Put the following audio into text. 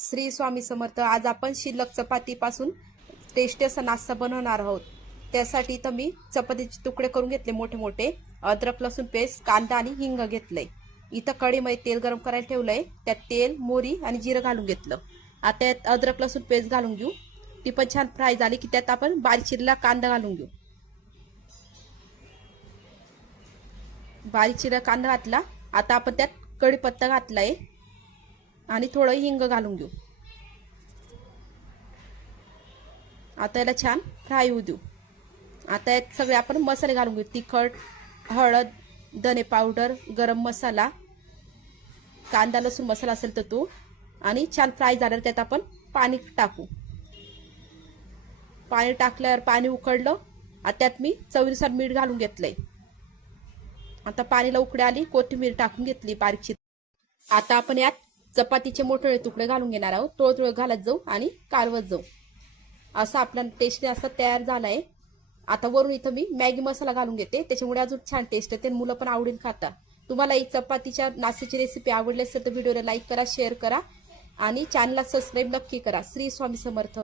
श्री स्वामी समर्थ. आज आपण शिल्लक चपातीपासून टेस्टी असा नाश्ता बनवणार आहोत. त्यासाठी इथं मी चपातीचे तुकडे करून घेतले मोठे मोठे. अद्रक लसूण पेस्ट, कांदा आणि हिंग घेतलंय. इथं कढईमध्ये तेल गरम करायला ठेवलंय. त्यात तेल, मोहरी आणि जिरं घालून घेतलं. आता त्यात अद्रक लसूण पेस्ट घालून घेऊ. ती पण छान फ्राय झाली की त्यात आपण बारीक चिरलेला कांदा घालून घेऊ. बारीक चिरलेला कांदा घातला. आता आपण त्यात कढीपत्ता घातलाय आणि थोडं हिंग घालून घेऊ. आता याला छान फ्राय होऊ देऊ. आता यात सगळे आपण मसाले घालून घेऊ. तिखट, हळद, धने पावडर, गरम मसाला, कांदा लसूण मसाला असेल तर तो, आणि छान फ्राय झाल्यावर त्यात आपण पाणी टाकू. पाणी टाकल्यावर पाणी उकळलं. आता त्यात मी चवीनुसार मीठ घालून घेतलंय. आता पाणीला उकळी आली, कोथिंबीर टाकून घेतली बारीक चिरून. आता आपण यात चपातीचे मोठे तुकडे घालून घेणार आहोत. थोडं थोडं घालत जाऊ आणि कालवत जाऊ. असं आपला टेस्टी असा तयार झालाय. आता वरून इथं मी मॅगी मसाला घालून घेते, त्याच्यामुळे अजून छान टेस्ट येते. मुलं पण आवडीन खाता. तुम्हाला ही चपातीच्या नाश्त्याची रेसिपी आवडली असेल तर व्हिडिओला लाईक करा, शेअर करा आणि चॅनलला सबस्क्राईब नक्की करा. श्री स्वामी समर्थ.